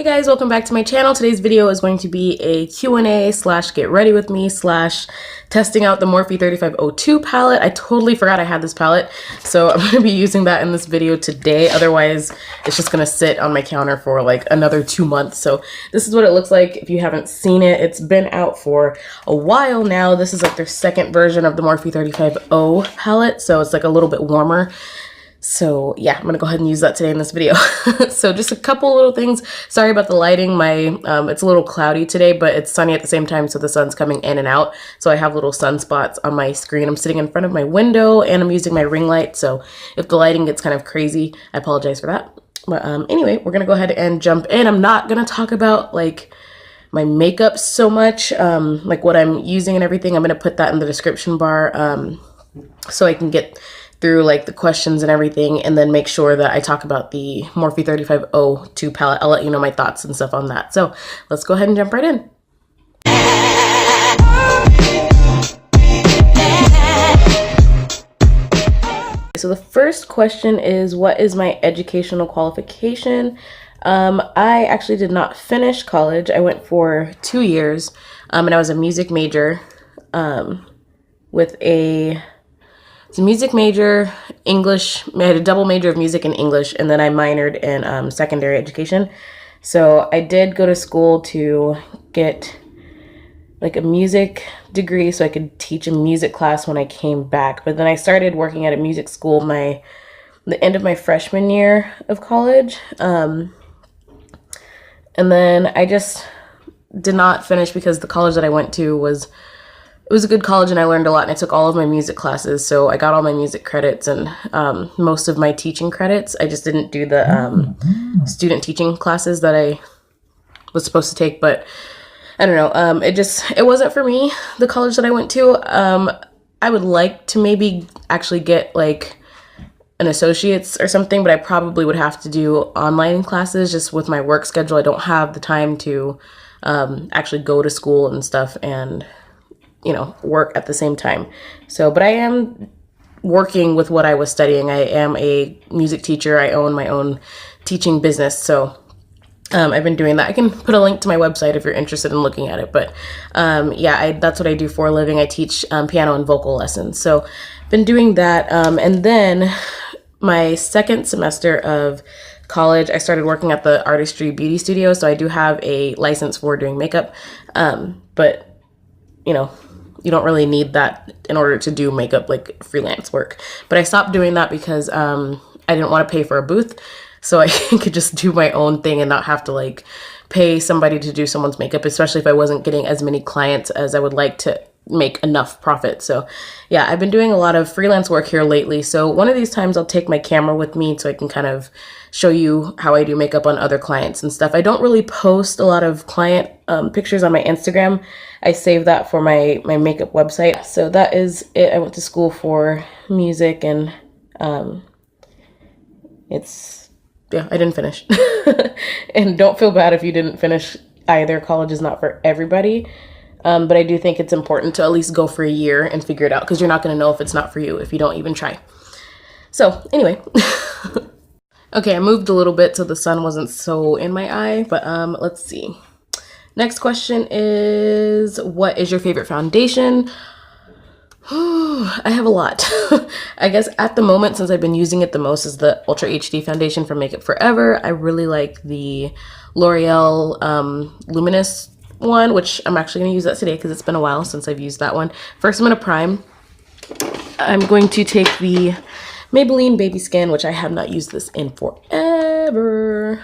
Hey guys, welcome back to my channel. Today's video is going to be a Q&A slash get ready with me slash testing out the Morphe 35O2 palette. I totally forgot I had this palette, so I'm going to be using that in this video today. Otherwise, it's just going to sit on my counter for like another 2 months. So this is what it looks like if you haven't seen it. It's been out for a while now. This is like their second version of the Morphe 35O palette, so it's like a little bit warmer. So yeah, I'm gonna go ahead and use that today in this video. So just a couple little things. Sorry about the lighting. It's a little cloudy today, but it's sunny at the same time, so the sun's coming in and out. So I have little sunspots on my screen. I'm sitting in front of my window and I'm using my ring light. So if the lighting gets kind of crazy, I apologize for that. But anyway, we're gonna go ahead and jump in. I'm not gonna talk about like my makeup so much, like what I'm using and everything. I'm gonna put that in the description bar so I can get through like the questions and everything, and then make sure that I talk about the Morphe 35O2 palette. I'll let you know my thoughts and stuff on that. So let's go ahead and jump right in. So the first question is, what is my educational qualification? I actually did not finish college. I went for 2 years, and I was a music major with it's a music major, English. I had a double major of music and English, and then I minored in secondary education. So I did go to school to get like a music degree so I could teach a music class when I came back. But then I started working at a music school the end of my freshman year of college. And then I just did not finish because the college that I went to was a good college, and I learned a lot, and I took all of my music classes, so I got all my music credits and most of my teaching credits. I just didn't do the student teaching classes that I was supposed to take, but I don't know. It wasn't for me, the college that I went to. I would like to maybe actually get like an associate's or something, but I probably would have to do online classes just with my work schedule. I don't have the time to actually go to school and stuff and work at the same time. So, but I am working with what I was studying. I am a music teacher. I own my own teaching business. So I've been doing that. I can put a link to my website if you're interested in looking at it. But yeah, that's what I do for a living. I teach piano and vocal lessons. So I've been doing that. And then my second semester of college, I started working at the Artistry Beauty Studio. So I do have a license for doing makeup. But you don't really need that in order to do makeup, like freelance work. But I stopped doing that because I didn't want to pay for a booth, so I could just do my own thing and not have to like pay somebody to do someone's makeup, especially if I wasn't getting as many clients as I would like to make enough profit. So yeah, I've been doing a lot of freelance work here lately. So one of these times I'll take my camera with me so I can kind of show you how I do makeup on other clients and stuff. I don't really post a lot of client pictures on my Instagram. I save that for my makeup website. So that is it. I went to school for music, and I didn't finish. And don't feel bad if you didn't finish either. College is not for everybody. But I do think it's important to at least go for a year and figure it out, because you're not going to know if it's not for you if you don't even try. So anyway, okay, I moved a little bit so the sun wasn't so in my eye, but let's see. Next question is, what is your favorite foundation? I have a lot. I guess at the moment, since I've been using it the most, is the Ultra HD foundation from Makeup Forever. I really like the L'Oreal Luminous one, which I'm actually going to use that today because it's been a while since I've used that one. First, I'm going to prime. I'm going to take the Maybelline Baby Skin, which I have not used this in forever.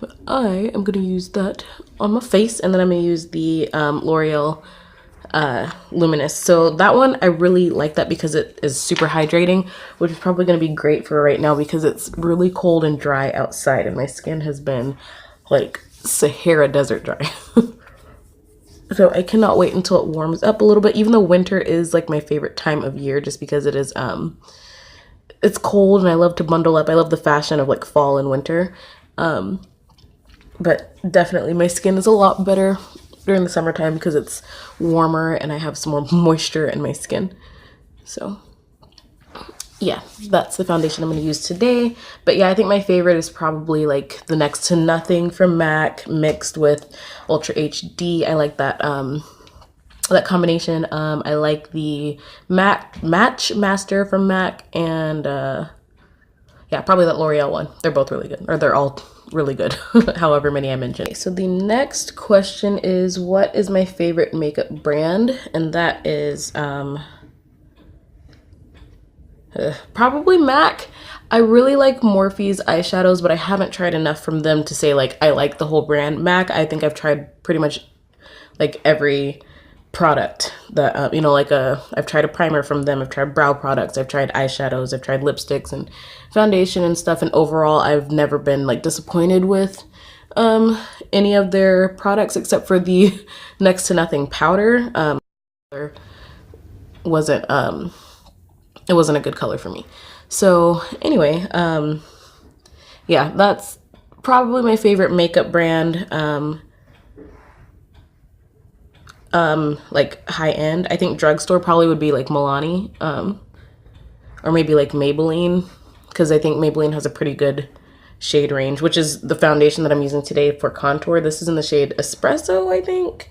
But I am going to use that on my face, and then I'm going to use the L'Oreal Luminous. So that one, I really like that because it is super hydrating, which is probably going to be great for right now because it's really cold and dry outside, and my skin has been like Sahara desert dry. So I cannot wait until it warms up a little bit, even though winter is like my favorite time of year, just because it is it's cold and I love to bundle up. I love the fashion of like fall and winter. But definitely my skin is a lot better during the summertime because it's warmer and I have some more moisture in my skin. So yeah, that's the foundation I'm going to use today. But yeah, I think my favorite is probably like the Next to Nothing from MAC mixed with Ultra HD. I like that that combination. I like the Match Master from MAC, and yeah, probably that L'Oreal one. They're both really good, or they're all really good, however many I mentioned. So the next question is, what is my favorite makeup brand? And that is probably MAC. I really like Morphe's eyeshadows, but I haven't tried enough from them to say like I like the whole brand. MAC, I think I've tried pretty much like every product that you know, like I've tried a primer from them, I've tried brow products, I've tried eyeshadows, I've tried lipsticks and foundation and stuff, and overall I've never been like disappointed with any of their products except for the Next to Nothing powder. Wasn't it wasn't a good color for me. So anyway, yeah, that's probably my favorite makeup brand. Like high end, I think drugstore probably would be like Milani, or maybe like Maybelline, because I think Maybelline has a pretty good shade range, which is the foundation that I'm using today for contour. This is in the shade Espresso, I think,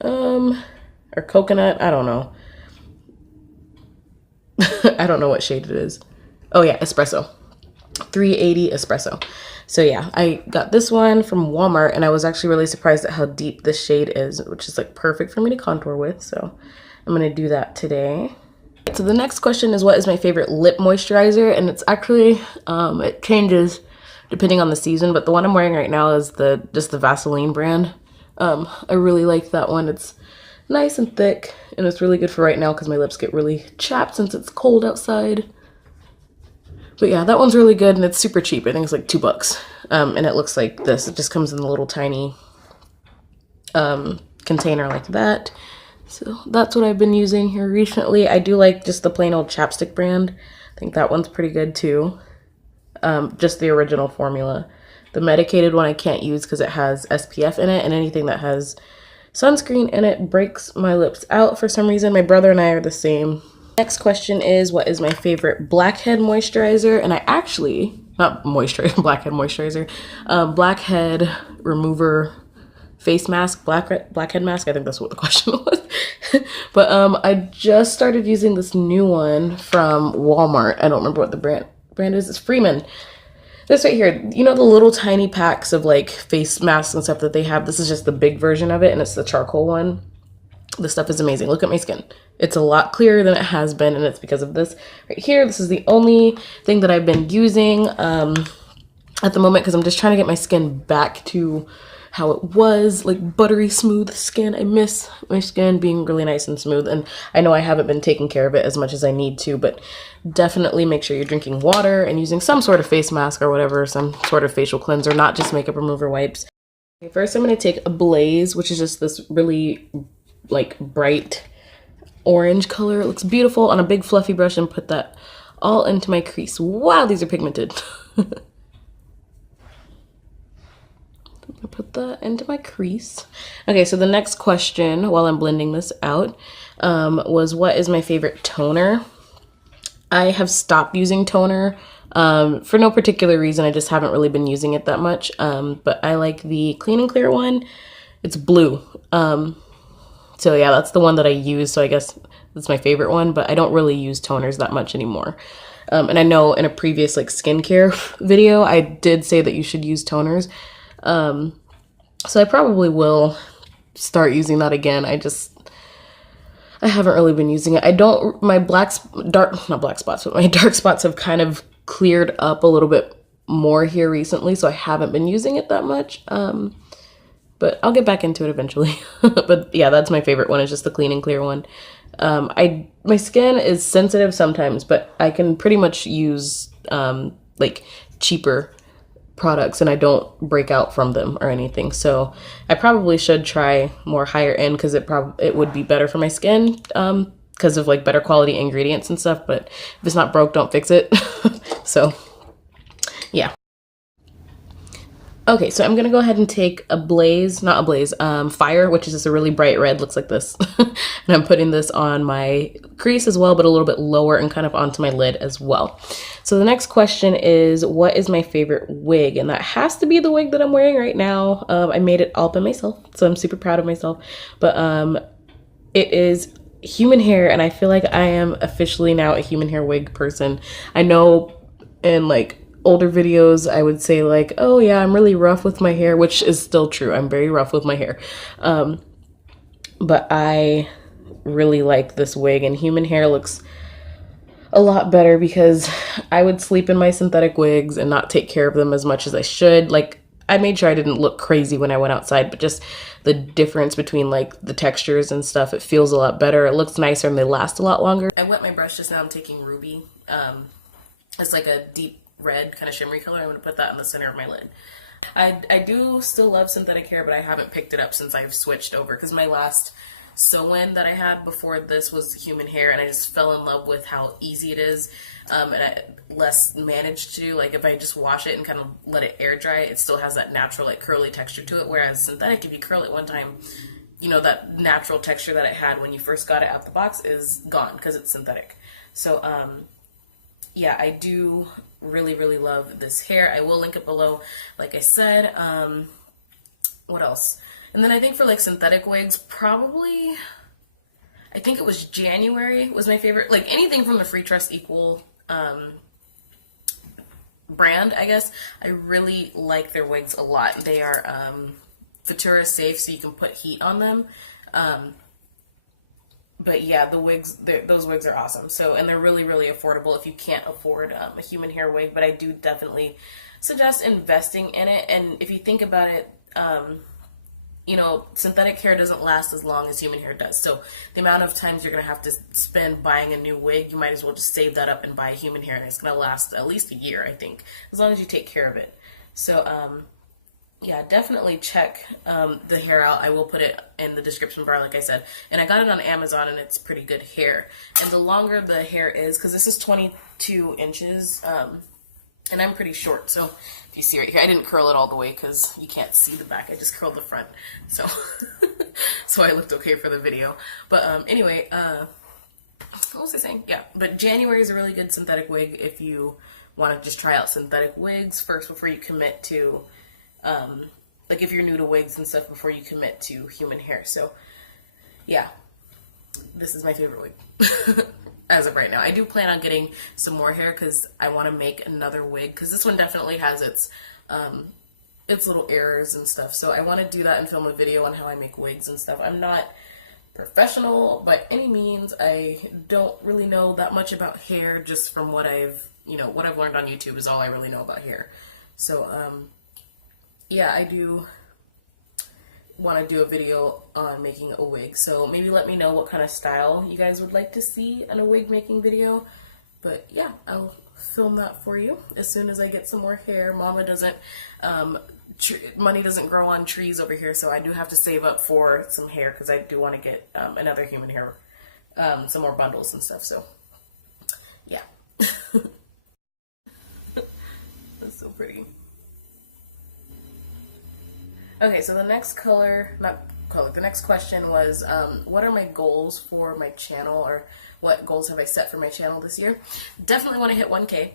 or Coconut, I don't know. I don't know what shade it is. Oh yeah, Espresso. 380 Espresso. So yeah, I got this one from Walmart, and I was actually really surprised at how deep this shade is, which is like perfect for me to contour with. So I'm gonna do that today. So the next question is, what is my favorite lip moisturizer? And it's actually, it changes depending on the season, but the one I'm wearing right now is just the Vaseline brand. I really like that one. It's nice and thick, and it's really good for right now because my lips get really chapped since it's cold outside. But yeah, that one's really good, and it's super cheap. I think it's like $2. And it looks like this. It just comes in a little tiny container like that. So that's what I've been using here recently. I do like just the plain old chapstick brand. I think that one's pretty good too. Just the original formula. The medicated one I can't use because it has SPF in it, and anything that has sunscreen in it breaks my lips out for some reason. My brother and I are the same. Next question is, what is my favorite blackhead moisturizer? And I actually, not moisturizer, blackhead moisturizer, blackhead remover face mask, blackhead mask. I think that's what the question was. But I just started using this new one from Walmart. I don't remember what the brand is. It's Freeman. This right here, you know the little tiny packs of like face masks and stuff that they have? This is just the big version of it, and it's the charcoal one. This stuff is amazing. Look at my skin. It's a lot clearer than it has been, and it's because of this right here. This is the only thing that I've been using at the moment because I'm just trying to get my skin back to how it was, like buttery smooth skin. I miss my skin being really nice and smooth, and I know I haven't been taking care of it as much as I need to, but definitely make sure you're drinking water and using some sort of face mask or whatever, some sort of facial cleanser, not just makeup remover wipes. Okay, first I'm going to take a Blaze, which is just this really like bright orange color. It looks beautiful on a big fluffy brush, and put that all into my crease. Wow, these are pigmented. I put that into my crease. Okay, so the next question while I'm blending this out was, what is my favorite toner? I have stopped using toner for no particular reason. I just haven't really been using it that much. But I like the Clean and Clear one. It's blue. So yeah, that's the one that I use. So I guess that's my favorite one, but I don't really use toners that much anymore. And I know in a previous like skincare video, I did say that you should use toners. So I probably will start using that again. I haven't really been using it. My dark spots, but my dark spots have kind of cleared up a little bit more here recently, so I haven't been using it that much. But I'll get back into it eventually. But yeah, that's my favorite one, is just the Clean and Clear one. My skin is sensitive sometimes, but I can pretty much use like cheaper products and I don't break out from them or anything. So I probably should try more higher end because it would be better for my skin because of like better quality ingredients and stuff. But if it's not broke, don't fix it. So yeah. Okay, so I'm gonna go ahead and take a blaze, not a blaze, fire, which is just a really bright red, looks like this. And I'm putting this on my crease as well, but a little bit lower and kind of onto my lid as well. So the next question is, what is my favorite wig? And that has to be the wig that I'm wearing right now. I made it all by myself, so I'm super proud of myself. But it is human hair, and I feel like I am officially now a human hair wig person. I know in like older videos I would say like, oh yeah, I'm really rough with my hair, which is still true. I'm very rough with my hair. But I really like this wig, and human hair looks a lot better because I would sleep in my synthetic wigs and not take care of them as much as I should. Like, I made sure I didn't look crazy when I went outside, but just the difference between like the textures and stuff, it feels a lot better. It looks nicer and they last a lot longer. I wet my brush just now. I'm taking Ruby. It's like a deep red kind of shimmery color. I'm going to put that in the center of my lid. I do still love synthetic hair, but I haven't picked it up since I've switched over because my last sew-in that I had before this was human hair, and I just fell in love with how easy it is, and less managed to do. Like if I just wash it and kind of let it air dry, it still has that natural like curly texture to it, whereas synthetic, if you curl it one time, you know, that natural texture that it had when you first got it out the box is gone because it's synthetic. So yeah, I do really love this hair. I will link it below, like I said. What else? And then I think for like synthetic wigs, probably, I think it was January was my favorite. Like anything from the Free Trust Equal brand, I guess. I really like their wigs a lot. They are Futura safe, so you can put heat on them. But yeah, the wigs, those wigs are awesome. So, and they're really affordable if you can't afford a human hair wig. But I do definitely suggest investing in it. And if you think about it, you know, synthetic hair doesn't last as long as human hair does. So the amount of times you're going to have to spend buying a new wig, you might as well just save that up and buy a human hair. And it's going to last at least a year, I think, as long as you take care of it. So, yeah, definitely check the hair out. I will put it in the description bar, like I said. And I got it on Amazon, and it's pretty good hair. And the longer the hair is, because this is 22 inches, and I'm pretty short, so if you see right here, I didn't curl it all the way because you can't see the back. I just curled the front, so so I looked okay for the video. But anyway, what was I saying? Yeah, but January is a really good synthetic wig if you want to just try out synthetic wigs first before you commit to, like if you're new to wigs and stuff, before you commit to human hair. So yeah, this is my favorite wig. As of right now. I do plan on getting some more hair because I want to make another wig, because this one definitely has its little errors and stuff. So I want to do that and film a video on how I make wigs and stuff. I'm not professional by any means. I don't really know that much about hair, just from what I've learned on YouTube is all I really know about hair. So yeah, I do want to do a video on making a wig, so maybe let me know what kind of style you guys would like to see in a wig making video. But yeah, I'll film that for you as soon as I get some more hair. Mama doesn't money doesn't grow on trees over here, so I do have to save up for some hair because I do want to get another human hair, some more bundles and stuff. So yeah. That's so pretty. Okay, so the next the next question was, what are my goals for my channel, or what goals have I set for my channel this year? Definitely want to hit 1K.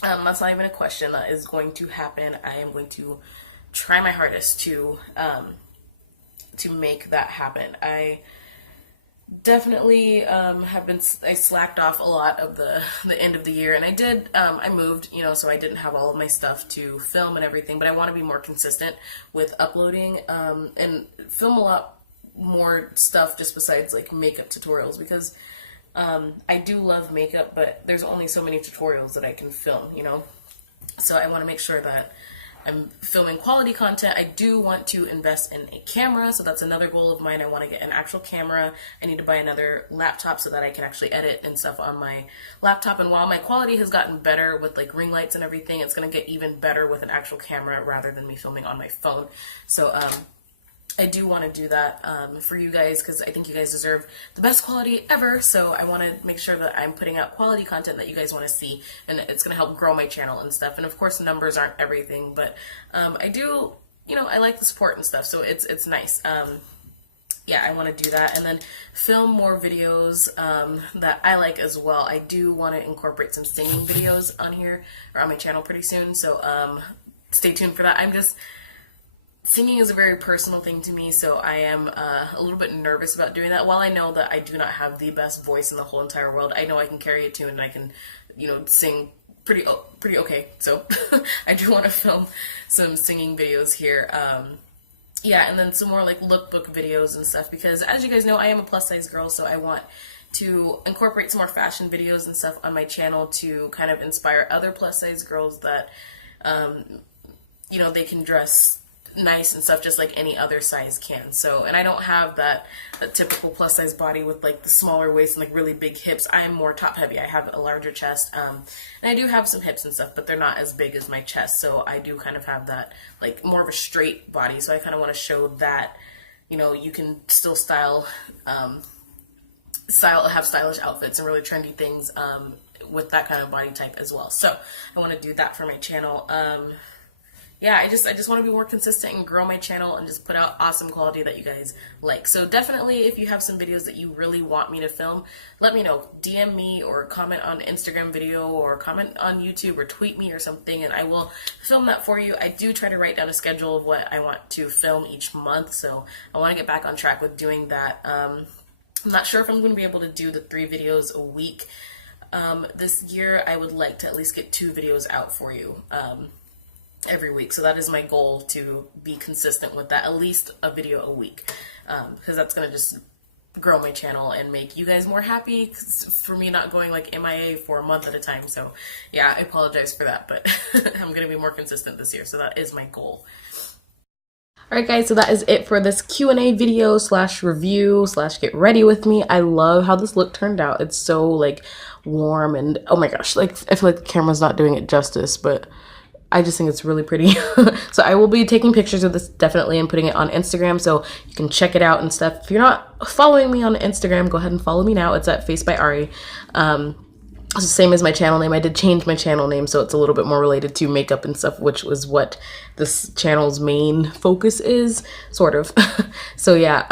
That's not even a question. That is going to happen. I am going to try my hardest to make that happen. I definitely I slacked off a lot of the end of the year, and I moved, you know, so I didn't have all of my stuff to film and everything, but I want to be more consistent with uploading and film a lot more stuff just besides like makeup tutorials, because I do love makeup, but there's only so many tutorials that I can film, you know. So I want to make sure that I'm filming quality content. I do want to invest in a camera, so that's another goal of mine. I want to get an actual camera. I need to buy another laptop so that I can actually edit and stuff on my laptop. And while my quality has gotten better with like ring lights and everything, it's going to get even better with an actual camera rather than me filming on my phone. So I do want to do that for you guys because I think you guys deserve the best quality ever. So I want to make sure that I'm putting out quality content that you guys want to see, and it's going to help grow my channel and stuff. And of course, numbers aren't everything, but I do, you know, I like the support and stuff, so it's nice. Yeah, I want to do that, and then film more videos that I like as well. I do want to incorporate some singing videos on here or on my channel pretty soon, so stay tuned for that. Singing is a very personal thing to me, so I am a little bit nervous about doing that. While I know that I do not have the best voice in the whole entire world, I know I can carry a tune and I can, you know, sing pretty okay. So I do want to film some singing videos here. Yeah, and then some more like lookbook videos and stuff, because as you guys know, I am a plus size girl, so I want to incorporate some more fashion videos and stuff on my channel to kind of inspire other plus size girls that, you know, they can dress nice and stuff just like any other size can. So, and I don't have that typical plus size body with like the smaller waist and like really big hips. I am more top heavy. I have a larger chest, and I do have some hips and stuff, but they're not as big as my chest. So I do kind of have that like more of a straight body. So I kind of want to show that, you know, you can still have stylish outfits and really trendy things with that kind of body type as well. So I want to do that for my channel. Yeah, I just want to be more consistent and grow my channel and just put out awesome quality that you guys like. So definitely, if you have some videos that you really want me to film, let me know. DM me or comment on Instagram video or comment on YouTube or tweet me or something, and I will film that for you. I do try to write down a schedule of what I want to film each month, so I want to get back on track with doing that. I'm not sure if I'm going to be able to do the 3 videos a week this year. I would like to at least get 2 videos out for you every week. So that is my goal, to be consistent with that, at least a video a week, because that's going to just grow my channel and make you guys more happy for me not going like MIA for a month at a time. So yeah, I apologize for that, but I'm going to be more consistent this year. So that is my goal. Alright guys, so that is it for this Q&A video slash review slash get ready with me. I love how this look turned out. It's so like warm and oh my gosh, like I feel like the camera's not doing it justice, but I just think it's really pretty. So I will be taking pictures of this definitely and putting it on Instagram, so you can check it out and stuff. If you're not following me on Instagram, go ahead and follow me now. It's at Face by Ari. It's the same as my channel name. I did change my channel name, so it's a little bit more related to makeup and stuff, which was what this channel's main focus is, sort of. So yeah,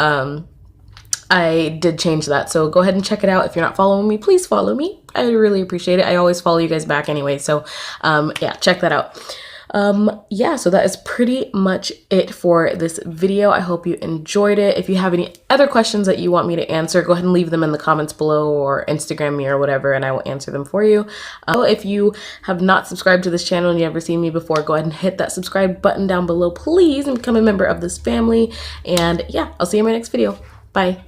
I did change that, so go ahead and check it out. If you're not following me, please follow me. I really appreciate it. I always follow you guys back anyway, so yeah, check that out. Yeah, so that is pretty much it for this video. I hope you enjoyed it. If you have any other questions that you want me to answer, go ahead and leave them in the comments below or Instagram me or whatever, and I will answer them for you. If you have not subscribed to this channel and you've never seen me before, go ahead and hit that subscribe button down below, please, and become a member of this family. And yeah, I'll see you in my next video. Bye.